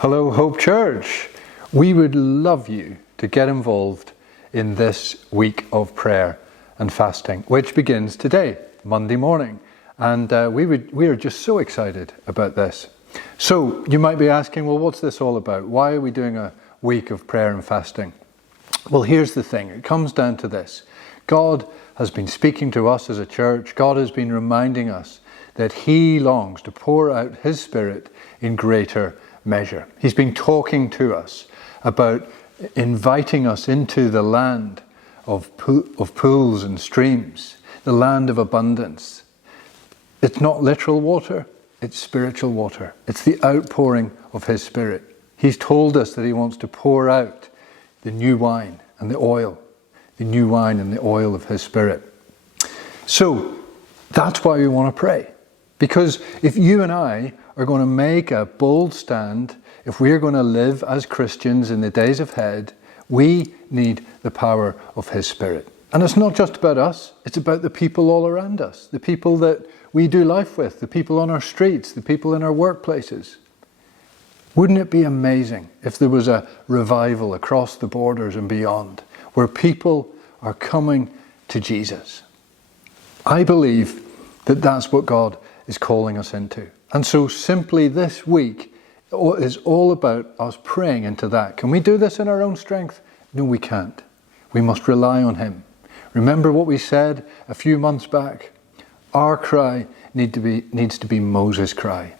Hello, Hope Church. We would love you to get involved in this week of prayer and fasting, which begins today, Monday morning. And we are just so excited about this. So you might be asking, well, what's this all about? Why are we doing a week of prayer and fasting? Well, here's the thing. It comes down to this. God has been speaking to us as a church. God has been reminding us that He longs to pour out His Spirit in greater measure. He's been talking to us about inviting us into the land of pools and streams, the land of abundance. It's not literal water, it's spiritual water. It's the outpouring of His Spirit. He's told us that He wants to pour out the new wine and the oil, the new wine and the oil of His Spirit. So that's why we want to pray. Because if you and I are going to make a bold stand, if we are going to live as Christians in the days ahead, we need the power of His Spirit. And it's not just about us, it's about the people all around us, the people that we do life with, the people on our streets, the people in our workplaces. Wouldn't it be amazing if there was a revival across the borders and beyond, where people are coming to Jesus? I believe that that's what God is calling us into. And so simply this week is all about us praying into that. Can we do this in our own strength? No, we can't. We must rely on Him. Remember what we said a few months back? Our cry needs to be Moses' cry.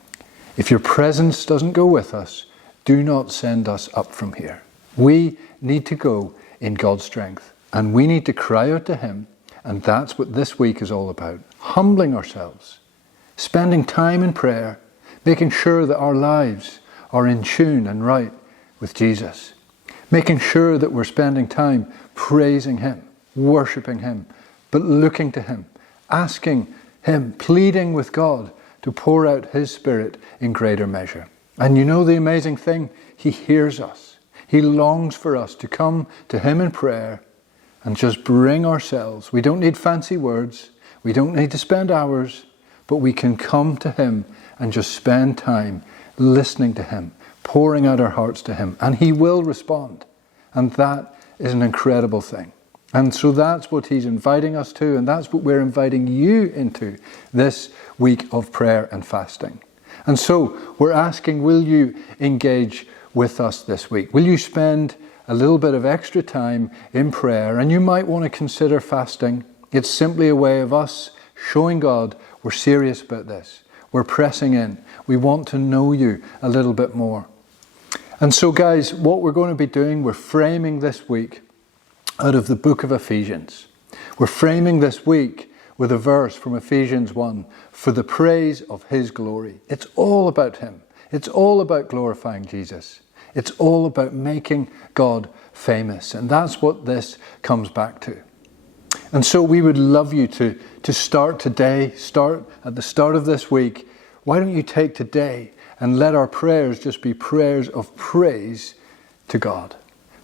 If your presence doesn't go with us, do not send us up from here. We need to go in God's strength, and we need to cry out to Him, and that's what this week is all about. Humbling ourselves, spending time in prayer, making sure that our lives are in tune and right with Jesus, making sure that we're spending time praising Him, worshipping Him, but looking to Him, asking Him, pleading with God to pour out His Spirit in greater measure. And you know the amazing thing? He hears us. He longs for us to come to Him in prayer and just bring ourselves. We don't need fancy words. We don't need to spend hours, but we can come to Him and just spend time listening to Him, pouring out our hearts to Him, and He will respond. And that is an incredible thing. And so that's what He's inviting us to, and that's what we're inviting you into this week of prayer and fasting. And so we're asking, will you engage with us this week? Will you spend a little bit of extra time in prayer? And you might want to consider fasting. It's simply a way of us showing God we're serious about this. We're pressing in. We want to know you a little bit more. And so guys, what we're going to be doing, we're framing this week out of the book of Ephesians. We're framing this week with a verse from Ephesians 1, for the praise of His glory. It's all about Him. It's all about glorifying Jesus. It's all about making God famous. And that's what this comes back to. And so we would love you to start today, start at the start of this week. Why don't you take today and let our prayers just be prayers of praise to God.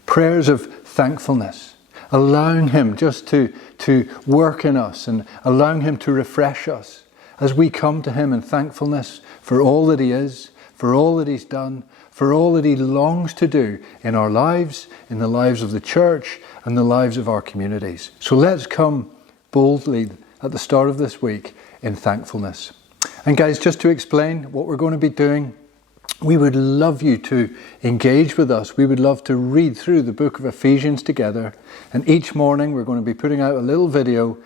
Prayers of thankfulness. Allowing Him just to work in us and allowing Him to refresh us as we come to Him in thankfulness for all that He is, for all that He's done, for all that He longs to do in our lives, in the lives of the church and the lives of our communities. So let's come boldly at the start of this week in thankfulness. And guys, just to explain what we're going to be doing, we would love you to engage with us. We would love to read through the book of Ephesians together. And each morning we're going to be putting out a little video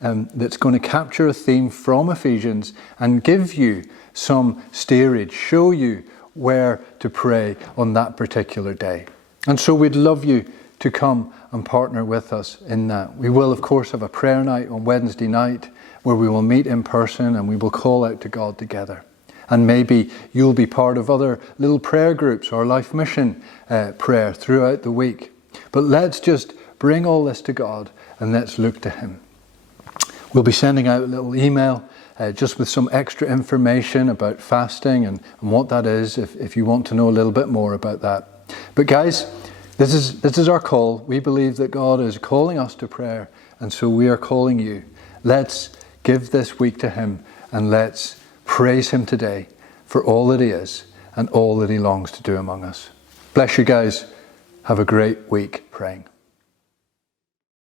that's going to capture a theme from Ephesians and give you some steerage, show you where to pray on that particular day. And so we'd love you to come and partner with us in that. We will, of course, have a prayer night on Wednesday night where we will meet in person and we will call out to God together. And maybe you'll be part of other little prayer groups or life mission prayer throughout the week. But let's just bring all this to God and let's look to Him. We'll be sending out a little email just with some extra information about fasting and what that is if you want to know a little bit more about that. But guys, this is our call. We believe that God is calling us to prayer, and so we are calling you. Let's give this week to Him and let's praise Him today for all that He is and all that he longs to do among us. Bless you guys. Have a great week praying.